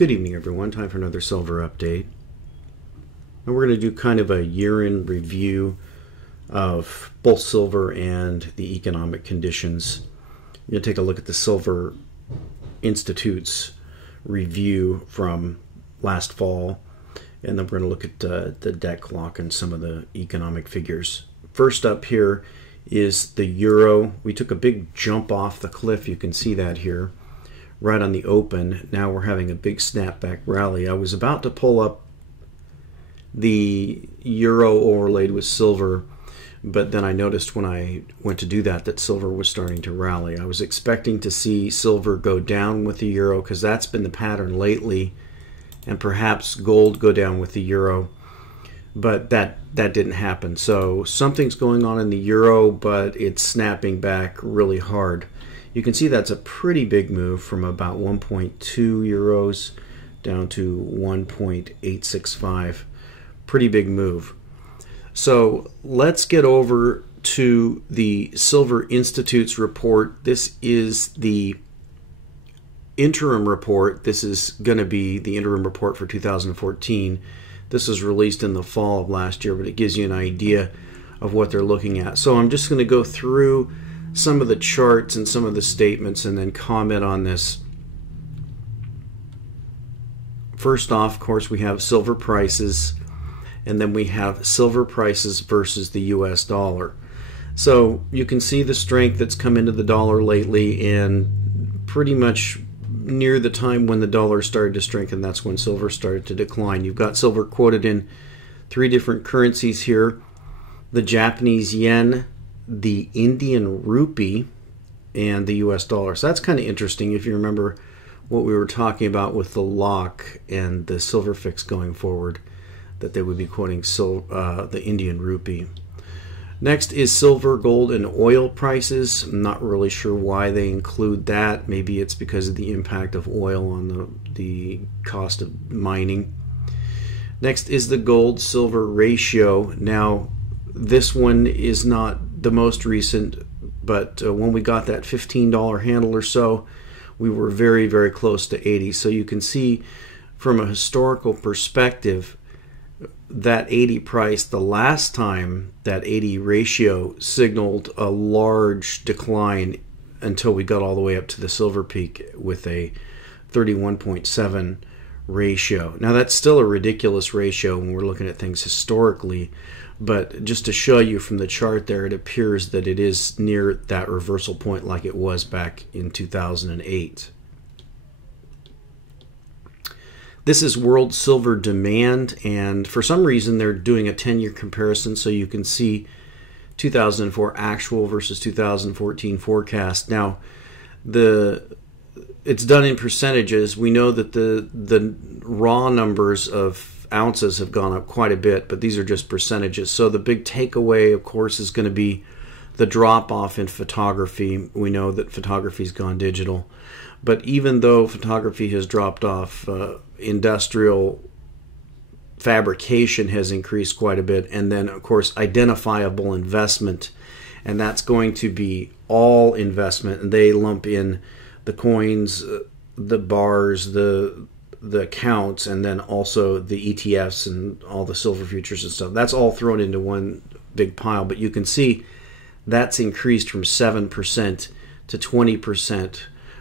Good evening, everyone. Time for another silver update. And we're going to do kind of a year-in review of both silver and the economic conditions. We're going to take a look at the Silver Institute's review from last fall, and then we're going to look at the debt clock and some of the economic figures. First up here is the euro. We took a big jump off the cliff. You can see that here. Right on the open. Now we're having a big snapback rally. I was about to pull up the euro overlaid with silver, but then I noticed when I went to do that silver was starting to rally. I was expecting to see silver go down with the euro because that's been the pattern lately, and perhaps gold go down with the euro, but that didn't happen. So something's going on in the euro, but it's snapping back really hard. You can see that's a pretty big move from about 1.2 euros down to 1.865. Pretty big move. So let's get over to the Silver Institute's report. This is the interim report. This is going to be the interim report for 2014. This was released in the fall of last year, but it gives you an idea of what they're looking at. So I'm just going to go through some of the charts and some of the statements and then comment on this. First off, of course, we have silver prices, and then we have silver prices versus the US dollar. So you can see the strength that's come into the dollar lately, and pretty much near the time when the dollar started to strengthen, that's when silver started to decline. You've got silver quoted in 3 different currencies here: the Japanese yen, the Indian rupee, and the US dollar. So that's kind of interesting if you remember what we were talking about with the lock and the silver fix going forward, that they would be quoting the Indian rupee. Next is silver, gold, and oil prices. I'm not really sure why they include that. Maybe it's because of the impact of oil on the cost of mining. Next is the gold-silver ratio. Now, this one is not the most recent, but when we got that $15 handle or so, we were very, very close to 80. So you can see from a historical perspective, that 80 price, the last time that 80 ratio signaled a large decline until we got all the way up to the silver peak with a 31.7 ratio. Now that's still a ridiculous ratio when we're looking at things historically, but just to show you from the chart there, it appears that it is near that reversal point like it was back in 2008. This is world silver demand, and for some reason they're doing a 10-year comparison, so you can see 2004 actual versus 2014 forecast. Now, it's done in percentages. We know that the raw numbers of ounces have gone up quite a bit, but these are just percentages. So the big takeaway, of course, is going to be the drop-off in photography. We know that photography's gone digital. But even though photography has dropped off, industrial fabrication has increased quite a bit. And then, of course, identifiable investment. And that's going to be all investment. And they lump in the coins, the bars, the accounts, and then also the ETFs and all the silver futures and stuff. That's all thrown into one big pile. But you can see that's increased from 7% to 20%,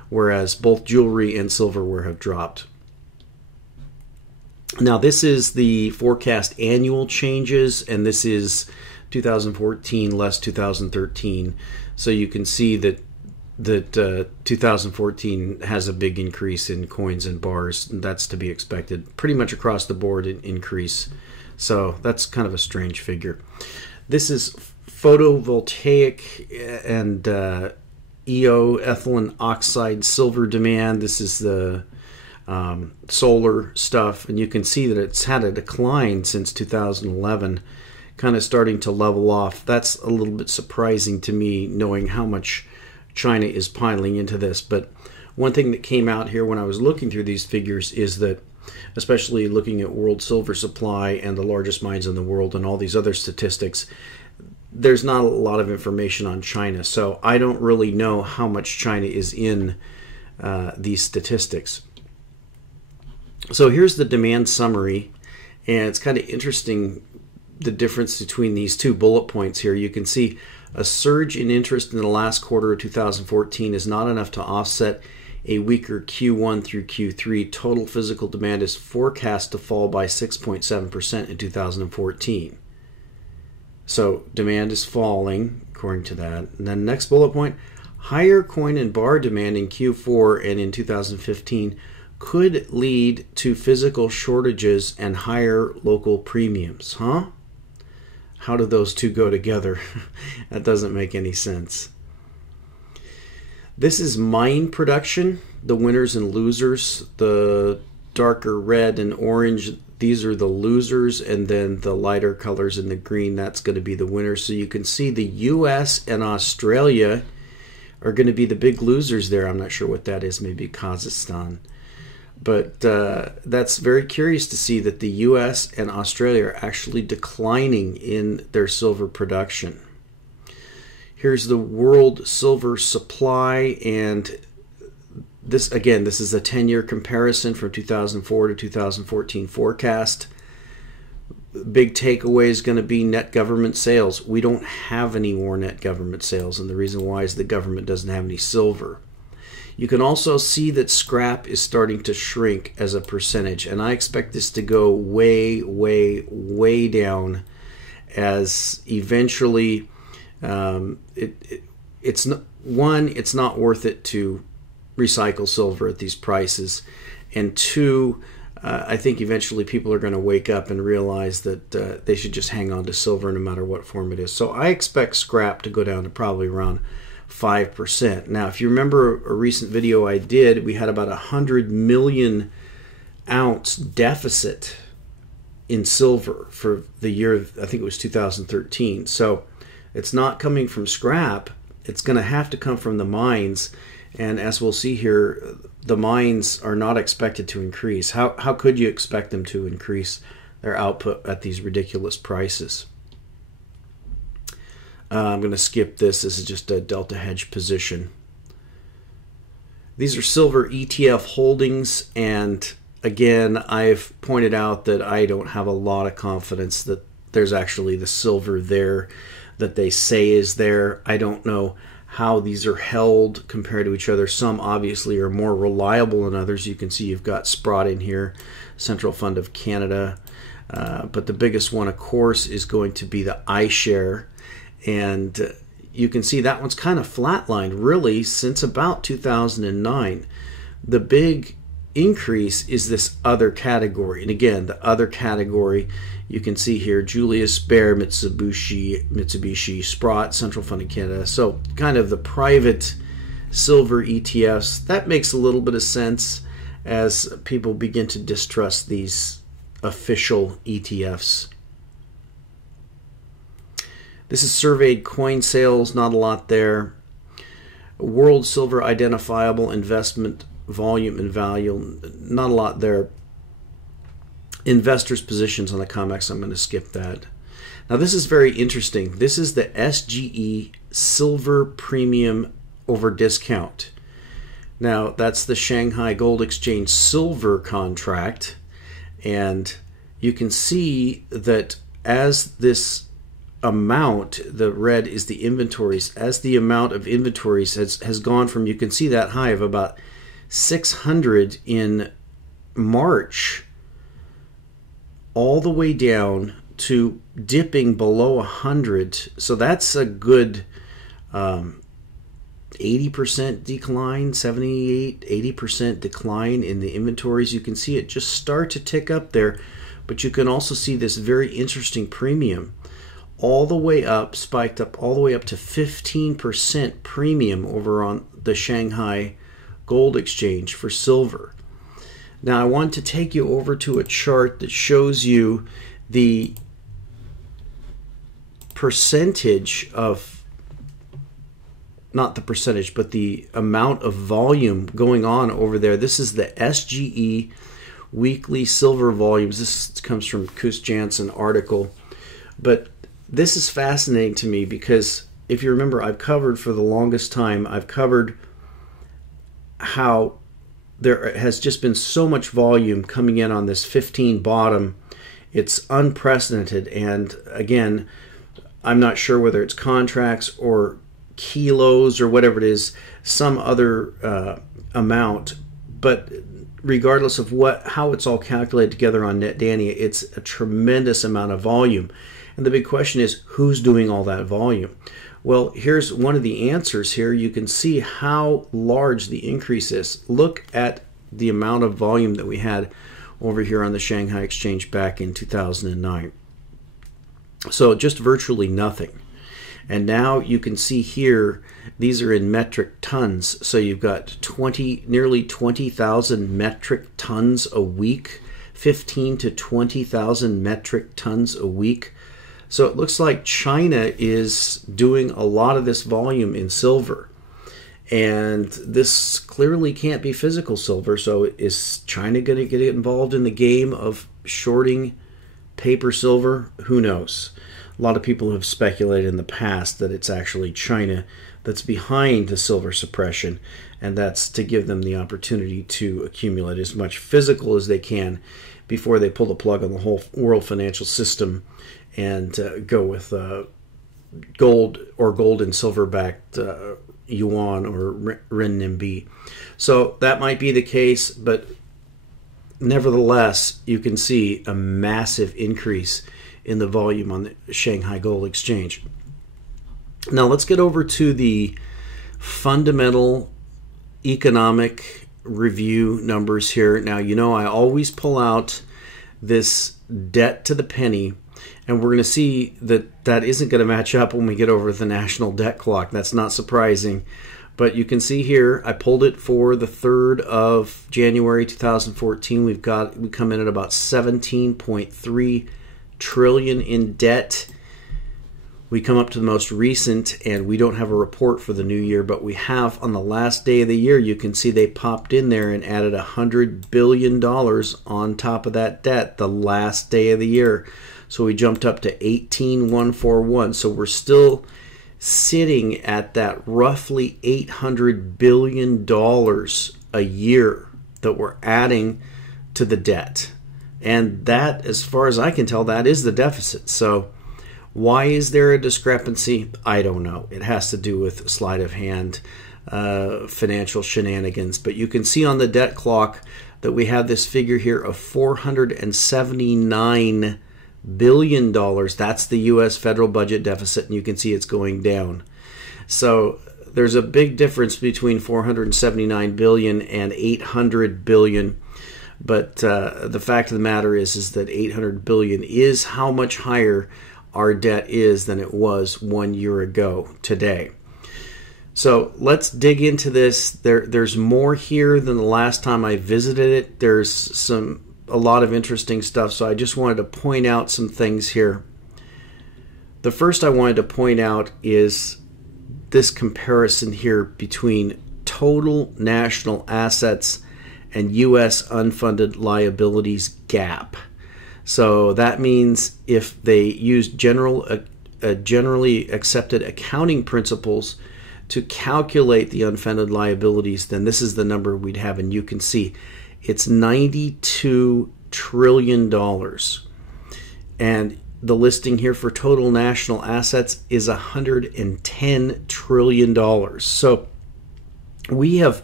whereas both jewelry and silverware have dropped. Now this is the forecast annual changes, and this is 2014 less 2013. So you can see that 2014 has a big increase in coins and bars. That's to be expected. Pretty much across the board an increase. So that's kind of a strange figure. This is photovoltaic and EO, ethylene oxide, silver demand. This is the solar stuff, and you can see that it's had a decline since 2011, kind of starting to level off. That's a little bit surprising to me, knowing how much China is piling into this. But one thing that came out here when I was looking through these figures is that, especially looking at world silver supply and the largest mines in the world and all these other statistics, there's not a lot of information on China. So I don't really know how much China is in these statistics. So here's the demand summary, and it's kind of interesting the difference between these two bullet points here. You can see a surge in interest in the last quarter of 2014 is not enough to offset a weaker Q1 through Q3. Total physical demand is forecast to fall by 6.7% in 2014. So demand is falling according to that. And then next bullet point, higher coin and bar demand in Q4 and in 2015 could lead to physical shortages and higher local premiums. How do those two go together? That doesn't make any sense. This is mine production, the winners and losers. The darker red and orange, these are the losers, and then the lighter colors in the green, that's going to be the winners. So you can see the US and Australia are going to be the big losers there. I'm not sure what that is, maybe Kazakhstan. But that's very curious to see that the US and Australia are actually declining in their silver production. Here's the world silver supply, and this is a 10-year comparison from 2004 to 2014 forecast. Big takeaway is going to be net government sales. We don't have any more net government sales, and the reason why is the government doesn't have any silver. You can also see that scrap is starting to shrink as a percentage, and I expect this to go way, way, way down as eventually it's not worth it to recycle silver at these prices, and two, I think eventually people are going to wake up and realize that they should just hang on to silver no matter what form it is. So I expect scrap to go down to probably around 5%. Now, if you remember a recent video I did, we had about 100 million ounce deficit in silver for the year, I think it was 2013. So it's not coming from scrap. It's going to have to come from the mines. And as we'll see here, the mines are not expected to increase. How could you expect them to increase their output at these ridiculous prices? I'm going to skip this. This is just a delta hedge position. These are silver ETF holdings, and again, I've pointed out that I don't have a lot of confidence that there's actually the silver there that they say is there. I don't know how these are held compared to each other. Some obviously are more reliable than others. You can see you've got Sprott in here, Central Fund of Canada, but the biggest one, of course, is going to be the iShare. And you can see that one's kind of flatlined really since about 2009. The big increase is this other category. And again, the other category, you can see here, Julius Baer, Mitsubishi, Sprott, Central Fund of Canada. So kind of the private silver ETFs. That makes a little bit of sense as people begin to distrust these official ETFs. This is surveyed coin sales, not a lot there. World silver identifiable investment volume and value, not a lot there. Investors' positions on the COMEX, I'm going to skip that. Now this is very interesting. This is the SGE silver premium over discount. Now that's the Shanghai Gold Exchange silver contract, and you can see that as this amount, the red is the inventories, as the amount of inventories has gone from, you can see that high of about 600 in March all the way down to dipping below 100. So that's a good 80% decline, 78, 80% decline in the inventories. You can see it just start to tick up there, but you can also see this very interesting premium all the way up, spiked up all the way up to 15% premium over on the Shanghai Gold Exchange for silver. Now I want to take you over to a chart that shows you the percentage of, not the percentage, but the amount of volume going on over there. This is the SGE weekly silver volumes. This comes from Kus Janssen article, but this is fascinating to me because if you remember, I've covered for the longest time, I've covered how there has just been so much volume coming in on this 15 bottom. It's unprecedented. And again, I'm not sure whether it's contracts or kilos or whatever it is, some other amount. But regardless of how it's all calculated together on NetDania, it's a tremendous amount of volume. And the big question is, who's doing all that volume? Well, here's one of the answers here. You can see how large the increase is. Look at the amount of volume that we had over here on the Shanghai Exchange back in 2009. So just virtually nothing. And now you can see here, these are in metric tons. So you've got nearly 20,000 metric tons a week, 15 to 20,000 metric tons a week. So it looks like China is doing a lot of this volume in silver. And this clearly can't be physical silver. So is China going to get involved in the game of shorting paper silver? Who knows? A lot of people have speculated in the past that it's actually China that's behind the silver suppression, and that's to give them the opportunity to accumulate as much physical as they can before they pull the plug on the whole world financial system and go with gold and silver-backed yuan or renminbi. So that might be the case, but nevertheless, you can see a massive increase in the volume on the Shanghai Gold Exchange. Now let's get over to the fundamental economic review numbers here. Now, you know, I always pull out this debt to the penny, and we're going to see that that isn't going to match up when we get over the national debt clock. That's not surprising. But you can see here, I pulled it for the 3rd of January 2014. We come in at about 17.3 trillion in debt. We come up to the most recent, and we don't have a report for the new year, but we have on the last day of the year, you can see they popped in there and added $100 billion on top of that debt the last day of the year. So we jumped up to 18,141. So we're still sitting at that roughly $800 billion a year that we're adding to the debt. And that, as far as I can tell, that is the deficit. So why is there a discrepancy? I don't know. It has to do with sleight of hand, financial shenanigans. But you can see on the debt clock that we have this figure here of $479 billion. That's the U.S. federal budget deficit, and you can see it's going down. So there's a big difference between 479 billion and 800 billion. But the fact of the matter is that 800 billion is how much higher our debt is than it was 1 year ago today. So let's dig into this. There's more here than the last time I visited it. There's a lot of interesting stuff, so I just wanted to point out some things here. The first I wanted to point out is this comparison here between total national assets and U.S. unfunded liabilities gap. So that means if they use generally accepted accounting principles to calculate the unfunded liabilities, then this is the number we'd have, and you can see it's $92 trillion. And the listing here for total national assets is $110 trillion. So we have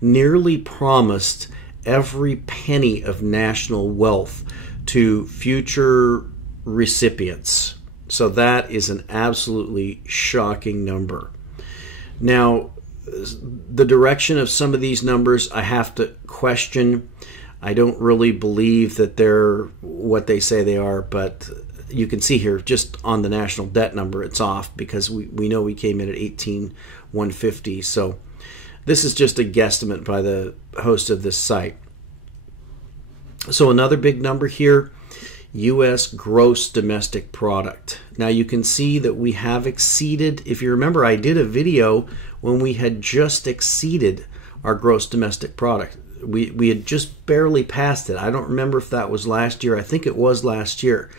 nearly promised every penny of national wealth to future recipients. So that is an absolutely shocking number. Now, the direction of some of these numbers I have to question. I don't really believe that they're what they say they are, but you can see here just on the national debt number it's off because we know we came in at 18,150. So this is just a guesstimate by the host of this site. So another big number here, U.S. gross domestic product. Now you can see that we have exceeded, if you remember, I did a video when we had just exceeded our gross domestic product. We had just barely passed it. I don't remember if that was last year. I think it was last year.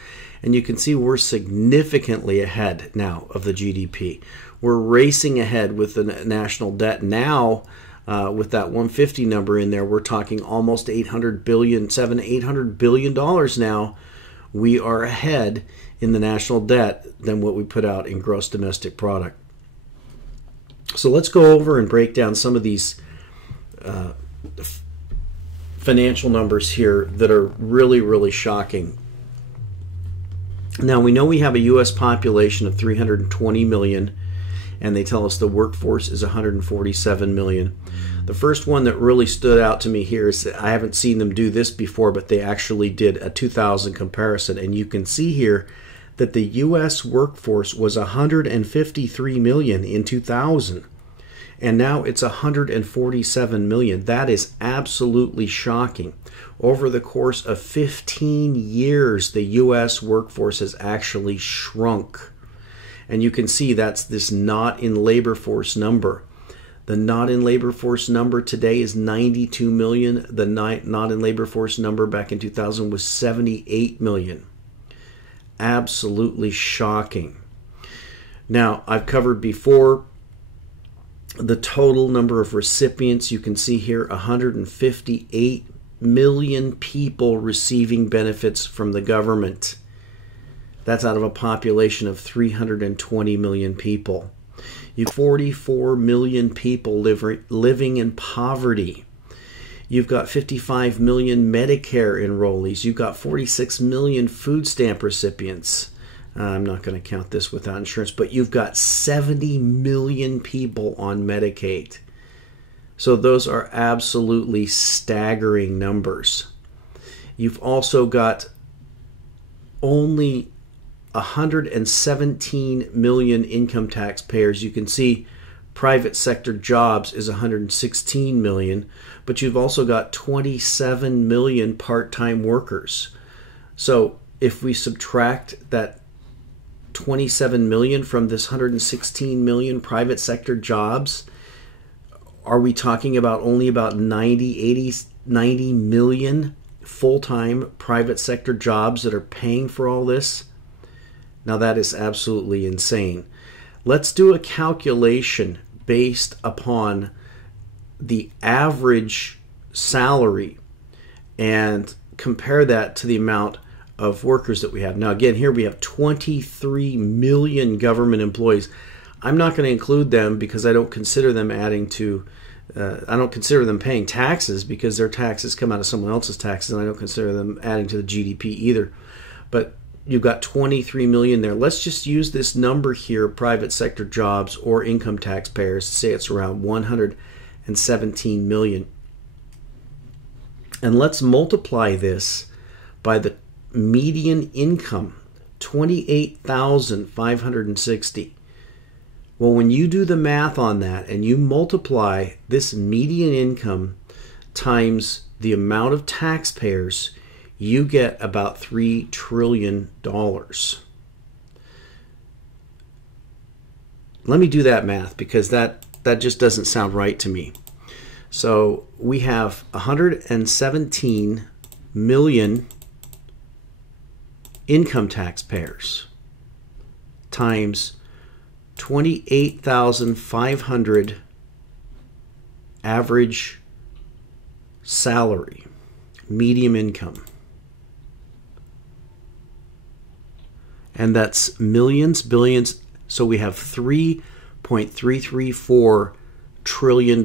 And you can see we're significantly ahead now of the GDP. We're racing ahead with the national debt now With that 150 number in there, we're talking almost $800 billion, $800 billion now. We are ahead in the national debt than what we put out in gross domestic product. So let's go over and break down some of these financial numbers here that are really, really shocking. Now, we know we have a U.S. population of 320 million, and they tell us the workforce is 147 million. The first one that really stood out to me here is that I haven't seen them do this before, but they actually did a 2000 comparison, and you can see here that the U.S. workforce was 153 million in 2000, and now it's 147 million. That is absolutely shocking. Over the course of 15 years, the U.S. workforce has actually shrunk. And you can see that's this not in labor force number. The not in labor force number today is 92 million. The not in labor force number back in 2000 was 78 million. Absolutely shocking. Now, I've covered before the total number of recipients. You can see here 158 million people receiving benefits from the government. That's out of a population of 320 million people. You've 44 million people living in poverty. You've got 55 million Medicare enrollees. You've got 46 million food stamp recipients. I'm not going to count this without insurance, but you've got 70 million people on Medicaid. So those are absolutely staggering numbers. You've also got only 117 million income taxpayers. You can see private sector jobs is 116 million, but you've also got 27 million part-time workers. So if we subtract that 27 million from this 116 million private sector jobs, are we talking about only about 90 million full-time private sector jobs that are paying for all this? Now that is absolutely insane. Let's do a calculation based upon the average salary and compare that to the amount of workers that we have. Now again, here we have 23 million government employees. I'm not going to include them because I don't consider them adding to, I don't consider them paying taxes because their taxes come out of someone else's taxes, and I don't consider them adding to the GDP either. But you've got 23 million there. Let's just use this number here, private sector jobs or income taxpayers, say it's around 117 million. And let's multiply this by the median income, 28,560. Well, when you do the math on that and you multiply this median income times the amount of taxpayers, you get about $3 trillion. Let me do that math because that just doesn't sound right to me. So we have 117 million income taxpayers times 28,500 average salary, medium income. And that's millions, billions. So we have $3.334 trillion.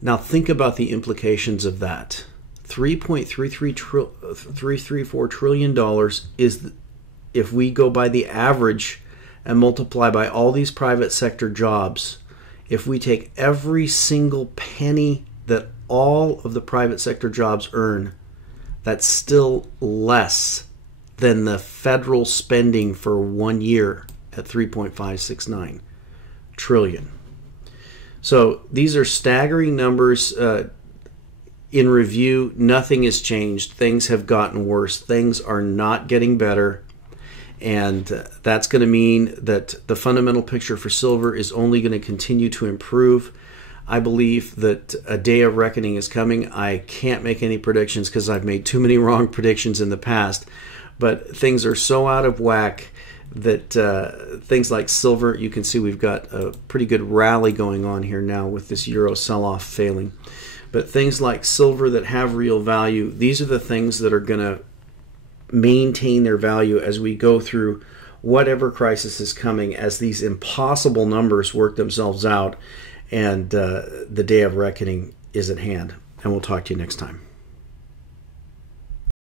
Now think about the implications of that. $3.334 trillion is, if we go by the average and multiply by all these private sector jobs, if we take every single penny that all of the private sector jobs earn, that's still less than the federal spending for 1 year at $3.569 trillion. So these are staggering numbers. In review, nothing has changed. Things have gotten worse. Things are not getting better. And that's going to mean that the fundamental picture for silver is only going to continue to improve. I believe that a day of reckoning is coming. I can't make any predictions because I've made too many wrong predictions in the past. But things are so out of whack that things like silver, you can see we've got a pretty good rally going on here now with this euro sell-off failing. But things like silver that have real value, these are the things that are going to maintain their value as we go through whatever crisis is coming, as these impossible numbers work themselves out and the day of reckoning is at hand. And we'll talk to you next time.